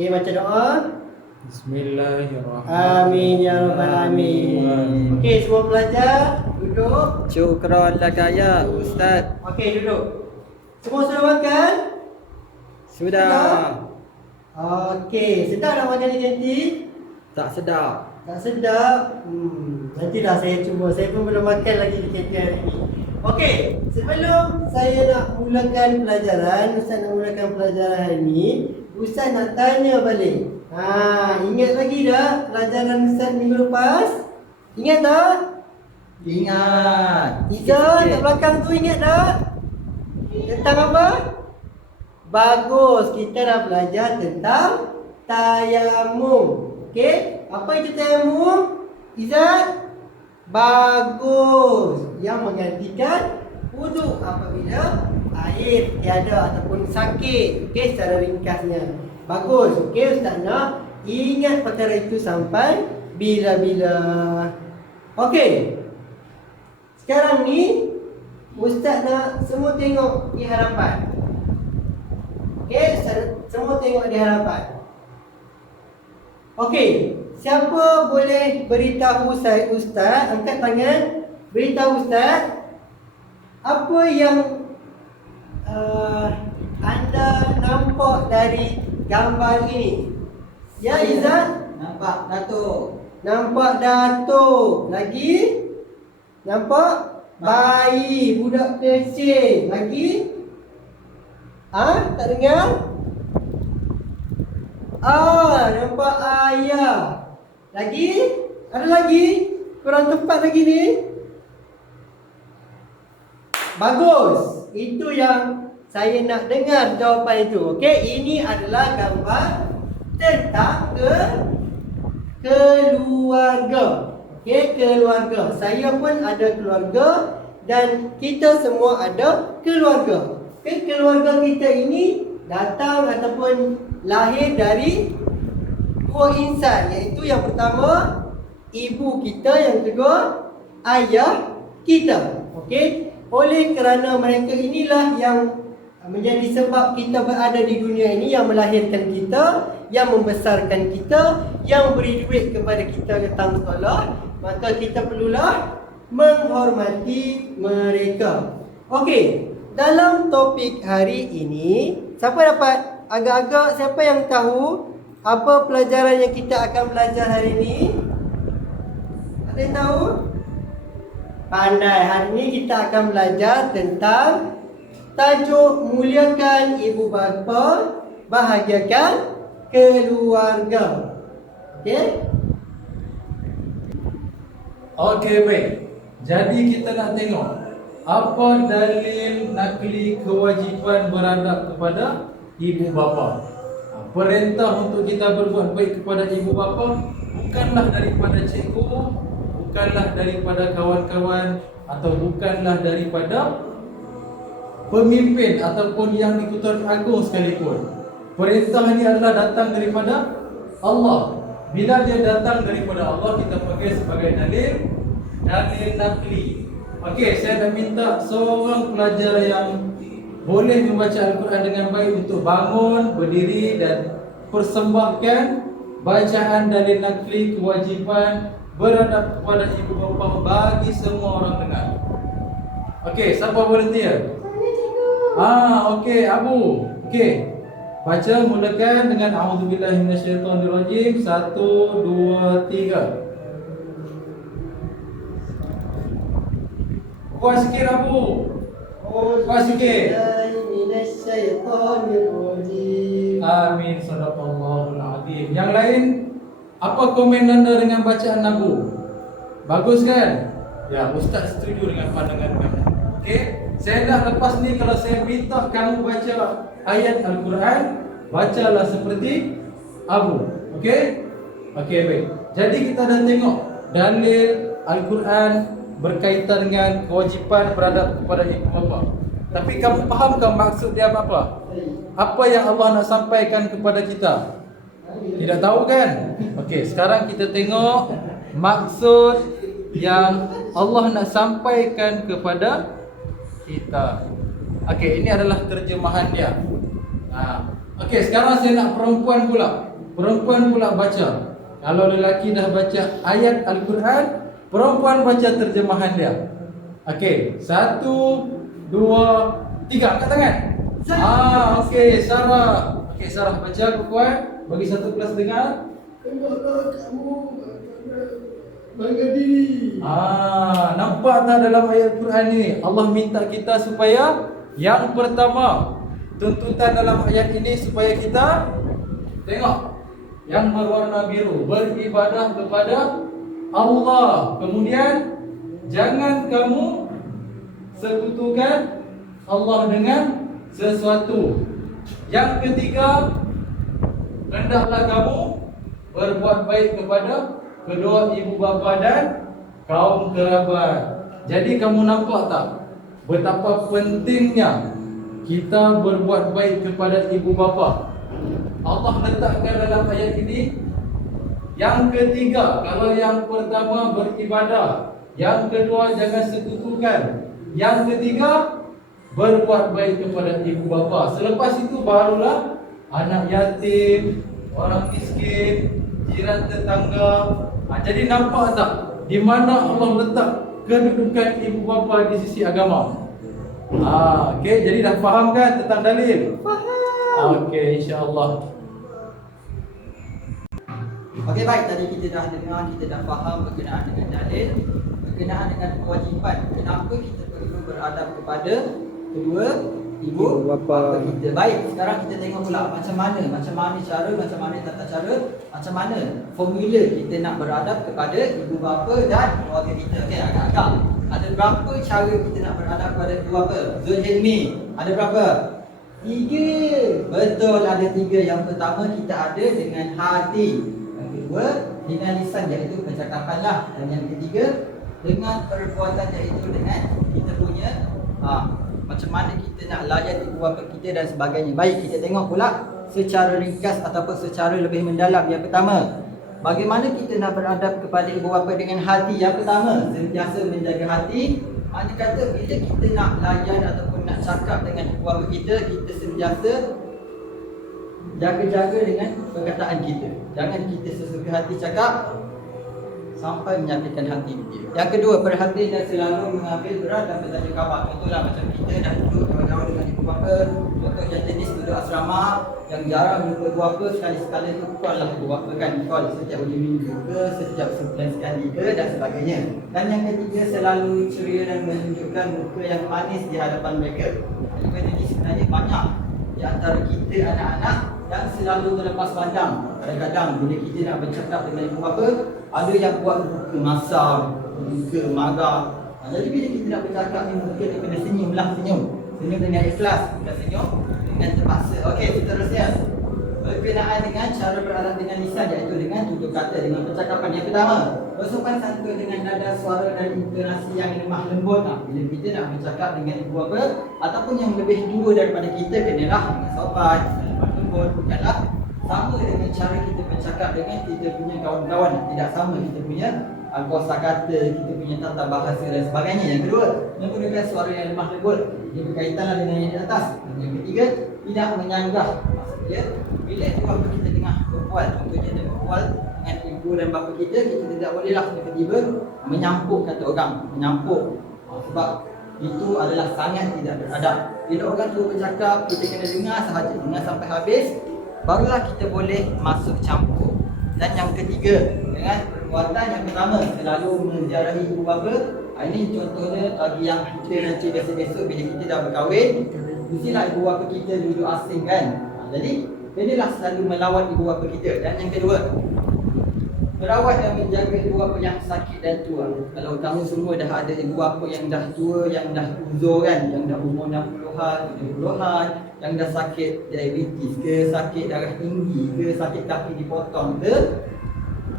Okey, baca doa. Bismillahirrahmanirrahim. Amin ya rabbal alamin. Okey, semua pelajar duduk. Syukran laka ya Ustaz. Okey, duduk. Semua sudah makan? Sudah. Okey, sedap nak makan ni cantik? Tak sedap. Tak sedap. Nantilah saya cuba. Saya pun belum makan lagi di KT hari ni. Okey, sebelum saya nak mulakan pelajaran, Ustaz nak mulakan pelajaran hari ni, Ustaz nak tanya balik. Ingat lagi tak pelajaran Ustaz minggu lepas? Ingat tak? Ingat. Izzat, kat belakang tu ingat tak? Tentang apa? Bagus, kita dah belajar tentang tayamum. Okey, apa itu tayamum? Izzat? Bagus. Yang menggantikan wuduk apabila air tiada ataupun sakit. Okey, secara ringkasnya. Bagus. Okey, Ustaz nak ingat perkara itu sampai bila-bila. Okey. Sekarang ni Ustaz nak semua tengok di hadapan. Okey, semua tengok di hadapan. Okey, siapa boleh beritahu saya Ustaz, angkat tangan, beritahu Ustaz apa yang anda nampak dari gambar ini? Ya Izzat? Nampak Datuk. Nampak datuk. Lagi? Nampak bayi, budak kecil. Lagi? Tak dengar? Nampak ayah. Lagi? Ada lagi? Kurang tepat lagi ni? Bagus. Itu yang saya nak dengar jawapan itu. Okey, ini adalah gambar tentang keluarga. Okey, keluarga. Saya pun ada keluarga dan kita semua ada keluarga. Okey, keluarga kita ini datang ataupun lahir dari dua insan, iaitu yang pertama ibu kita, yang kedua ayah kita. Okey, oleh kerana mereka inilah yang menjadi sebab kita berada di dunia ini, yang melahirkan kita, yang membesarkan kita, yang beri duit kepada kita datang sekolah, maka kita perlulah menghormati mereka. Okey, dalam topik hari ini, siapa dapat agak-agak, siapa yang tahu apa pelajaran yang kita akan belajar hari ini? Ada yang tahu? Pandai. Hari ini kita akan belajar tentang tajuk muliakan ibu bapa, bahagiakan keluarga. Okey? Okey, baik. Jadi kita nak tengok apa dalil nakli kewajipan beradab kepada ibu bapa. Perintah untuk kita berbuat baik kepada ibu bapa bukanlah daripada cikgu, bukanlah daripada kawan-kawan, atau bukanlah daripada pemimpin ataupun yang di-Pertuan Agong sekalipun. Perintah ini adalah datang daripada Allah. Bila dia datang daripada Allah, kita pakai sebagai dalil nakli. Okey, saya nak minta seorang pelajar yang boleh membaca Al-Quran dengan baik untuk bangun, berdiri dan persembahkan bacaan dalil nakli kewajipan beradab kepada ibu bapa bagi semua orang dengar. Okey, siapa volunteer? Okey, Abu. Okey. Baca, mulakan dengan a'udzubillahi minasyaitonirrajim. 1 2 3. Kuat sikit, Abu. Kuat sikit. Amin. Sadaqallahul azim. Yang lain, apa komen anda dengan bacaan Abu? Bagus kan? Ya, Ustaz setuju dengan pandangan kamu. Okey. Saya dah lepas ni, kalau saya minta kamu baca ayat Al-Quran, bacalah seperti Abu. Okey? Okey, baik. Jadi kita dah tengok dalil Al-Quran berkaitan dengan kewajipan beradab kepada ibu bapa. Tapi kamu fahamkan maksud dia apa? Apa yang Allah nak sampaikan kepada kita? Tidak tahu kan? Okey, sekarang kita tengok maksud yang Allah nak sampaikan kepada kita. Okey, ini adalah terjemahan dia. Okey, sekarang saya nak perempuan pula. perempuan pula baca. Kalau lelaki dah baca ayat Al-Quran, perempuan baca terjemahan dia. Okey, 1, 2, 3, angkat tangan. Okey, Sarah. Okey, Sarah baca kuat. Bagi satu kelas dengar. Hendaklah kamu bangga diri. Nampak tak dalam ayat Quran ini? Allah minta kita supaya yang pertama, tuntutan dalam ayat ini supaya kita tengok yang berwarna biru, beribadah kepada Allah. Kemudian jangan kamu sekutukan Allah dengan sesuatu. Yang ketiga, hendaklah kamu berbuat baik kepada kedua ibu bapa dan kaum kerabat. Jadi kamu nampak tak betapa pentingnya kita berbuat baik kepada ibu bapa? Allah letakkan dalam ayat ini. Yang ketiga, kalau yang pertama beribadah, yang kedua jangan sekutukan, yang ketiga berbuat baik kepada ibu bapa. Selepas itu barulah anak yatim, orang miskin, jiran tetangga. Jadi nampak tak di mana Allah letak kedudukan ibu bapa di sisi agama? Okey, jadi dah faham kan tentang dalil? Faham. Okey, insya-Allah. Okey, baik, tadi kita dah dengar, kita dah faham berkenaan dengan dalil, berkenaan dengan kewajipan. Kenapa kita perlu beradab kepada kedua ibu bapa kita. Baik, sekarang kita tengok pula macam mana cara, macam mana tata cara, macam mana formula kita nak beradab kepada ibu bapa dan keluarga kita. Okey, agak-agak. Ada berapa cara kita nak beradab kepada ibu bapa? Zulhilmi, ada berapa? 3. Betul, ada 3. Yang pertama kita ada dengan hati. Yang kedua dengan lisan, iaitu percakapan lah. Dan yang ketiga dengan perbuatan, iaitu dengan kita punya macam mana kita nak layan ibu bapa kita dan sebagainya. Baik, kita tengok pula secara ringkas ataupun secara lebih mendalam. Yang pertama, bagaimana kita nak beradab kepada ibu bapa dengan hati? Yang pertama, sentiasa menjaga hati. Maknanya kata bila kita nak layan ataupun nak cakap dengan ibu bapa kita, kita sentiasa jaga-jaga dengan perkataan kita. Jangan kita sesuka hati cakap sampai menyakitkan hati dia. Yang kedua, perhatian dan selalu mengambil berat dan bertanya khabar. Contohlah macam kita dah duduk kawan-kawan dengan ibu bapa, contoh yang jenis duduk asrama, yang jarang jumpa ibu bapa, sekali-sekala tu call lah ibu bapa kan, call setiap minggu ke, setiap sebulan sekali ke dan sebagainya. Dan yang ketiga, selalu ceria dan menunjukkan muka yang manis di hadapan mereka. Benda ni sebenarnya banyak di antara kita anak-anak yang selalu terlepas pandang. Kadang-kadang bila kita nak bercakap dengan ibu bapa, ada yang buat muka masam, muka marah. Jadi bila kita nak bercakap ni, muka dia kena senyumlah, senyum dengan ikhlas, bukan senyum dengan terpaksa. Okey, seterusnya berkenaan dengan cara beradab dengan lisan, iaitu dengan tutur kata, dengan percakapan. Yang pertama, bersopan santun dengan nada suara dan intonasi yang lemah lembut. Bila kita nak bercakap dengan ibu bapa ataupun yang lebih tua daripada kita, kenalah dengan sopan, lemah lembut. Bukanlah sama dengan cara kita bercakap dengan kita punya kawan-kawan. Tidak sama kita punya kosa kata, kita punya tata bahasa dan sebagainya. Yang kedua, menggunakan suara yang lemah lembut. Ia berkaitanlah dengan yang di atas. Yang ketiga, tidak menyanggah. Maksudnya, bila ibu bapa kita tengah berbual, contohnya dia berbual dengan ibu dan bapa kita, kita tidak bolehlah tiba-tiba menyampuk, kata orang, menyampuk. Sebab itu adalah sangat tidak beradab. Bila orang tua bercakap, kita kena dengar sahaja, dengar sampai habis, barulah kita boleh masuk campur. Dan yang ketiga, dengan perbuatan yang pertama, selalu menziarahi ibu bapa. Ini contohnya bagi yang kita nanti besok-besok bila kita dah berkahwin, mestilah ibu bapa kita duduk asing kan. Jadi, kenalah selalu melawat ibu bapa kita. Dan yang kedua, merawat dan menjaga ibu bapa yang sakit dan tua. Kalau kamu semua dah ada ibu bapa yang dah tua, yang dah uzur kan, yang dah umur 60-an, 70-an, yang dah sakit diabetes ke, sakit darah tinggi ke, sakit kaki dipotong ke,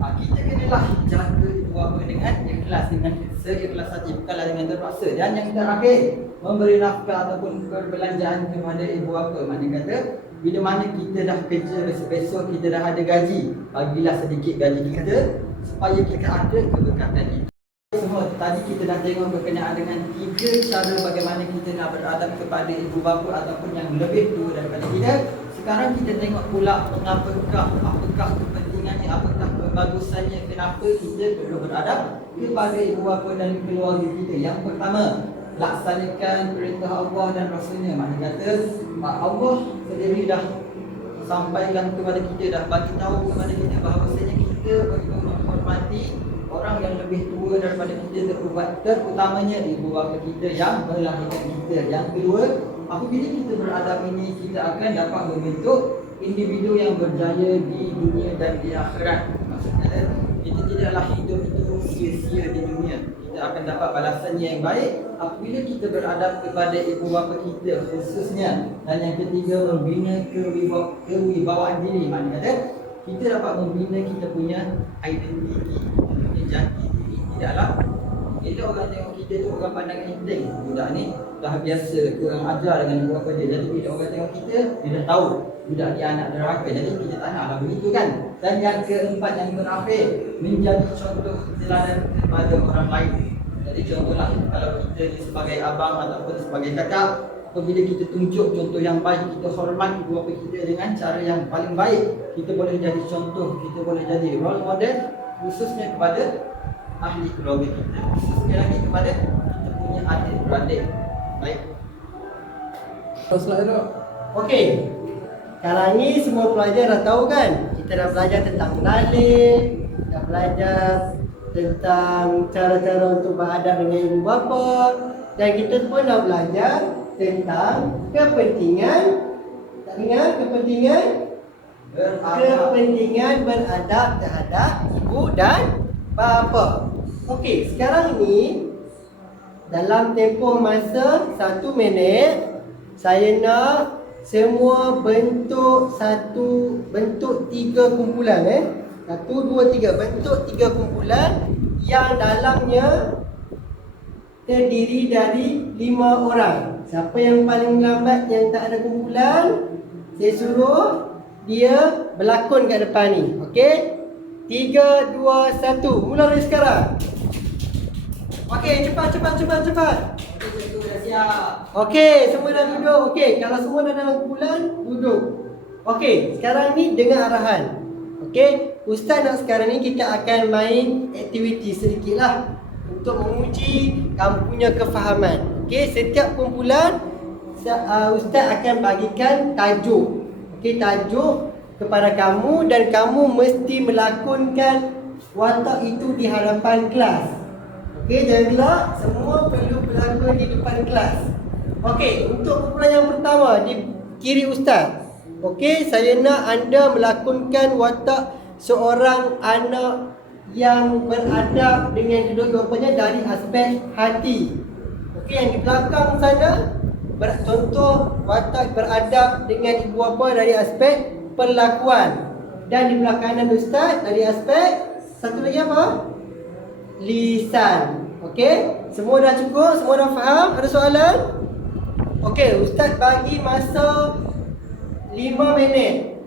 kita kenalah jaga ibu bapa dengan ikhlas, dengan seikhlas hati, bukanlah dengan terpaksa. Dan yang terakhir, memberi nafkah ataupun perbelanjaan kepada ibu bapa. Maknanya kata, bila mana kita dah kerja, besok-besok kita dah ada gaji, bagilah sedikit gaji kita supaya kita ada keberkatan itu. Semua tadi kita dah tengok berkenaan dengan 3 cara bagaimana kita nak beradab kepada ibu bapa ataupun yang lebih tua daripada kita. Sekarang kita tengok pula apakah kepentingannya, apakah kebagusannya, kenapa kita perlu beradab kepada ibu bapa dan keluarga kita. Yang pertama, laksanakan perintah Allah dan Rasulnya. Maknanya kata Allah sendiri dah sampaikan kepada kita, dah bagi tahu kepada kita bahawasanya kita perlu menghormati orang yang lebih tua daripada kita, terutamanya ibu bapa kita yang melahirkan kita. Yang kedua, apabila kita beradab ini, kita akan dapat membentuk individu yang berjaya di dunia dan di akhirat. Maksudnya kita tidaklah hidup itu sia-sia di dunia. Kita akan dapat balasannya yang baik apabila kita beradab kepada ibu bapa kita khususnya. Dan yang ketiga, membina kewibawaan diri. Maknanya kita dapat membina kita punya identiti, punya jati diri. Tidaklah bila orang tengok kita tu, orang pandang enteng, budak ni dah biasa kurang ajar dengan ibu bapa dia. Jadi bila orang tengok kita, dia dah tahu budak dia anak derhaka. Jadi kita tak naklah begitu kan. Dan yang keempat, yang terakhir, menjadi contoh teladan kepada orang lain. Jadi contohlah kalau kita ni sebagai abang ataupun sebagai kakak, apabila kita tunjuk contoh yang baik, kita hormat ibu bapa kita dengan cara yang paling baik, kita boleh jadi contoh, kita boleh jadi role model khususnya kepada ahli keluarga kita, khususnya lagi kepada kita punya adik-beradik. Baik. Slide dok. Okey. Sekarang ni semua pelajar dah tahu kan? Kita dah belajar tentang dalil, dah belajar tentang cara-cara untuk beradab dengan ibu bapa, dan kita pun dah belajar tentang kepentingan, tak dengar? Kepentingan beradab terhadap ibu dan bapa. Okey, sekarang ni dalam tempoh masa 1 minit, saya nak semua bentuk 3 kumpulan 1, 2, 3. Bentuk 3 kumpulan yang dalamnya terdiri dari 5 orang. Siapa yang paling lambat yang tak ada kumpulan, saya suruh dia berlakon kat depan ni. Okey? 3, 2, 1. Mula dari sekarang. Okey, cepat. Okey, dah siap. Okey, semua dah duduk. Okey, kalau semua dah dalam kumpulan, duduk. Okey, sekarang ni dengar arahan. Okey, Ustaz nak sekarang ni kita akan main aktiviti sedikit lah untuk menguji kamu punya kefahaman. Okey, setiap kumpulan Ustaz akan bagikan tajuk. Okey, tajuk kepada kamu dan kamu mesti melakonkan watak itu di hadapan kelas. Okey, jangan gelak, semua perlu berlakon di depan kelas. Okey, untuk kumpulan yang pertama di kiri Ustaz. Okey, saya nak anda melakonkan watak seorang anak yang beradab dengan kedua bapanya dari aspek hati. Okey, yang di belakang sana contoh watak beradab dengan ibu bapa dari aspek perlakuan. Dan di belah kanan Ustaz dari aspek satu lagi apa? Lisan. Okey, semua dah cukup? Semua dah faham? Ada soalan? Okey, Ustaz bagi masa 5 minit.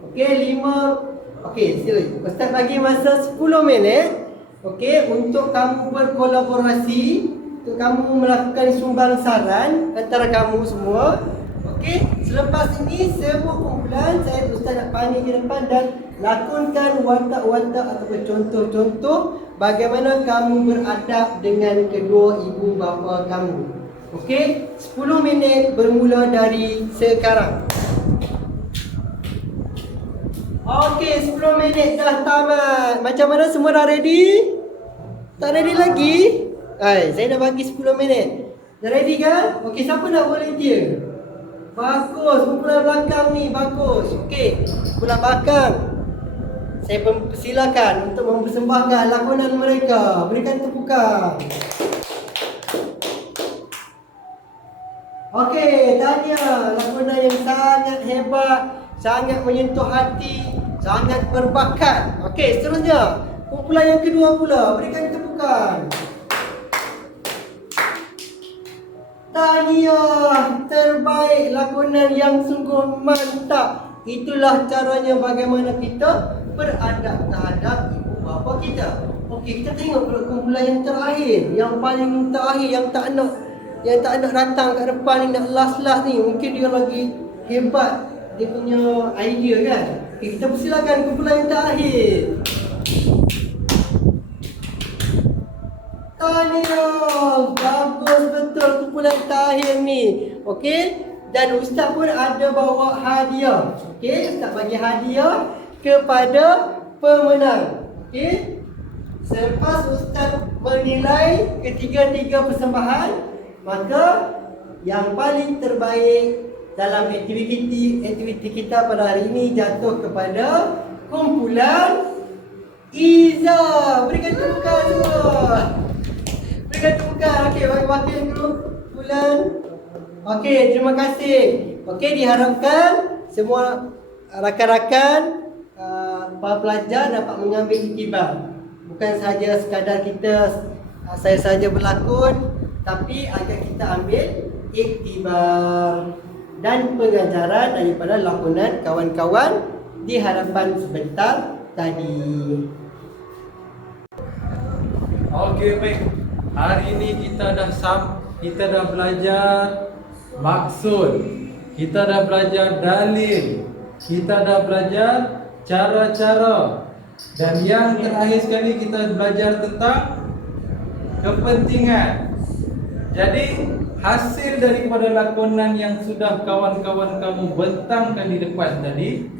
Okey, sila. Ustaz bagi masa 10 minit. Okey, untuk kamu berkolaborasi, untuk kamu melakukan sumbang saran antara kamu semua. Okey, selepas ini semua kumpulan saya Ustaz nak panggil ke depan dan lakonkan watak-watak ataupun contoh-contoh bagaimana kamu beradab dengan kedua ibu bapa kamu. Okey, 10 minit bermula dari sekarang. Okey, 10 minit dah tamat. Macam mana, semua dah ready? Tak ready lagi? Saya dah bagi 10 minit. Dah ready kan? Okey, siapa nak volunteer? Bagus, kumpulan belakang ni bagus. Okey, kumpulan belakang, saya persilakan untuk mempersembahkan lakonan mereka. Berikan tepukan. Okey, tahniah. Lakonan yang sangat hebat, sangat menyentuh hati, sangat berbakat. Okey, seterusnya kumpulan yang kedua pula, berikan tepukan. Tahniah, terbaik, lakonan yang sungguh mantap. Itulah caranya bagaimana kita beradab terhadap ibu bapa kita. Okey, kita tengok pula kumpulan yang terakhir, yang paling terakhir, yang tak nak datang kat depan ni, nak last ni. Mungkin dia lagi hebat dia punya idea kan. Okay, kita persilakan kumpulan yang terakhir. Tahniah, bagus betul kumpulan terakhir ni. Okey, dan ustaz pun ada bawa hadiah. Okey, ustaz bagi hadiah kepada pemenang. Okey, selepas ustaz menilai ketiga-tiga persembahan, maka yang paling terbaik dalam aktiviti kita pada hari ini jatuh kepada kumpulan Iza. Berikan tepukan semua. Berikan tepukan. Okey, wakil kumpulan. Okey, terima kasih. Okey, diharapkan semua rakan-rakan para pelajar dapat mengambil iktibar. Bukan saja sekadar kita saya saja berlakon, tapi agar kita ambil iktibar dan pengajaran daripada lakonan kawan-kawan di hadapan sebentar tadi. Okey, baik. Hari ini kita dah belajar maksud, kita dah belajar dalil, kita dah belajar cara-cara, dan yang terakhir sekali kita belajar tentang kepentingan. Jadi hasil daripada lakonan yang sudah kawan-kawan kamu bentangkan di depan tadi,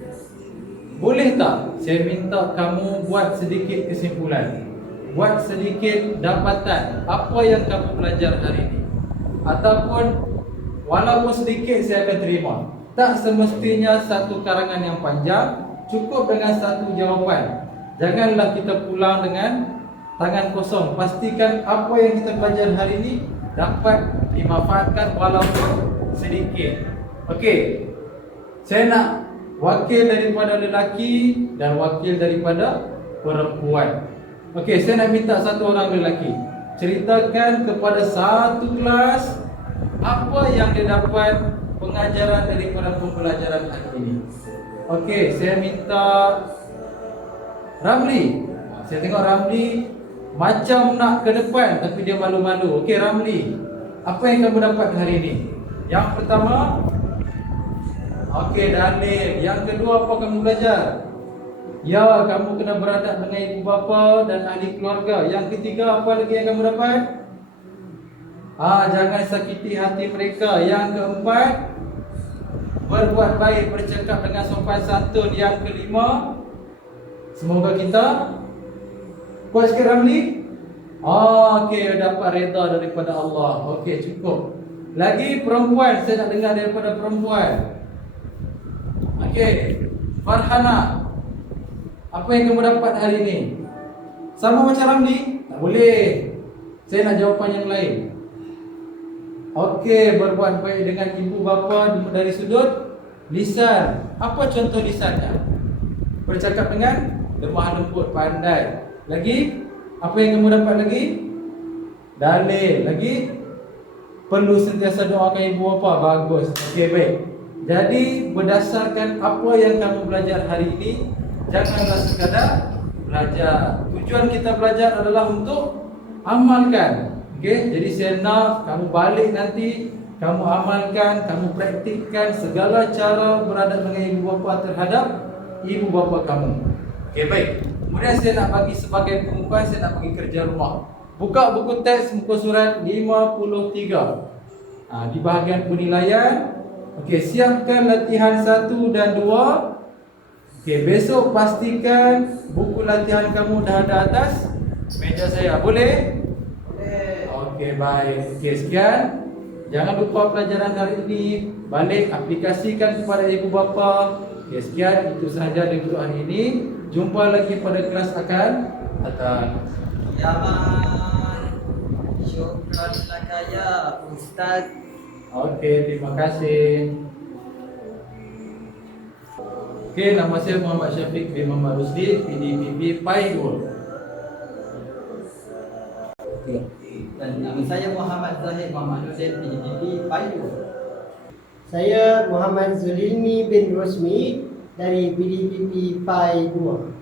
boleh tak saya minta kamu buat sedikit kesimpulan, buat sedikit dapatan apa yang kamu belajar hari ini, ataupun walaupun sedikit saya akan terima. Tak semestinya satu karangan yang panjang, cukup dengan satu jawapan. Janganlah kita pulang dengan tangan kosong. Pastikan apa yang kita belajar hari ini dapat dimanfaatkan walaupun sedikit. Okey, saya nak wakil daripada lelaki dan wakil daripada perempuan. Okey, saya nak minta satu orang lelaki ceritakan kepada satu kelas apa yang dia dapat pengajaran daripada pembelajaran hari ini. Okey, saya minta Ramli. Saya tengok Ramli macam nak ke depan tapi dia malu-malu. Okey Ramli, apa yang kamu dapat hari ini? Yang pertama, okey, dalil. Yang kedua, apa kamu belajar? Ya, kamu kena beradab dengan ibu bapa dan ahli keluarga. Yang ketiga, apa lagi yang kamu dapat? Jangan sakiti hati mereka. Yang keempat, berbuat baik, bercakap dengan sopan santun. Yang kelima, semoga kita kuat sikit Ramli. Okey, dapat reda daripada Allah. Okey, cukup. Lagi perempuan, saya nak dengar daripada perempuan. Okey, Farhana, apa yang kamu dapat hari ini? Sama macam Ramli? Tak boleh. Saya nak jawapan yang lain. Okey, berbuat baik dengan ibu bapa dari sudut lisan. Apa contoh lisannya? Bercakap dengan lemah lembut, pandai. Lagi? Apa yang kamu dapat lagi? Dalil. Lagi? Perlu sentiasa doakan ibu bapa. Bagus. Okey, baik. Jadi berdasarkan apa yang kamu belajar hari ini, janganlah sekadar belajar. Tujuan kita belajar adalah untuk amalkan. Okey, jadi saya nak kamu balik nanti, kamu amalkan, kamu praktikkan segala cara beradab dengan ibu bapa terhadap ibu bapa kamu. Okey, baik. Kemudian saya nak bagi sebagai pengumuman, saya nak bagi kerja rumah. Buka buku teks muka surat 53. Di bahagian penilaian, okey, siapkan latihan 1 dan 2. Okey, besok pastikan buku latihan kamu dah ada atas meja saya. Boleh? Boleh. Okey, baik. Okey, sekian. Jangan lupa pelajaran hari ini. Balik aplikasikan kepada ibu bapa. Okey, sekian. Itu sahaja untuk hari ini. Jumpa lagi pada kelas akan datang. Ya man, syukran laka ya Ustaz. Okey, terima kasih. Okey, nama saya Muhammad Syafiq bin Muhammad Rusdi, PDPP PAI 2. Dan nama saya Muhammad Zahid Muhammad Hussein, PDPP PAI 2. Saya Muhammad Zulilmi bin Rosmi dari PDPP PAI 2.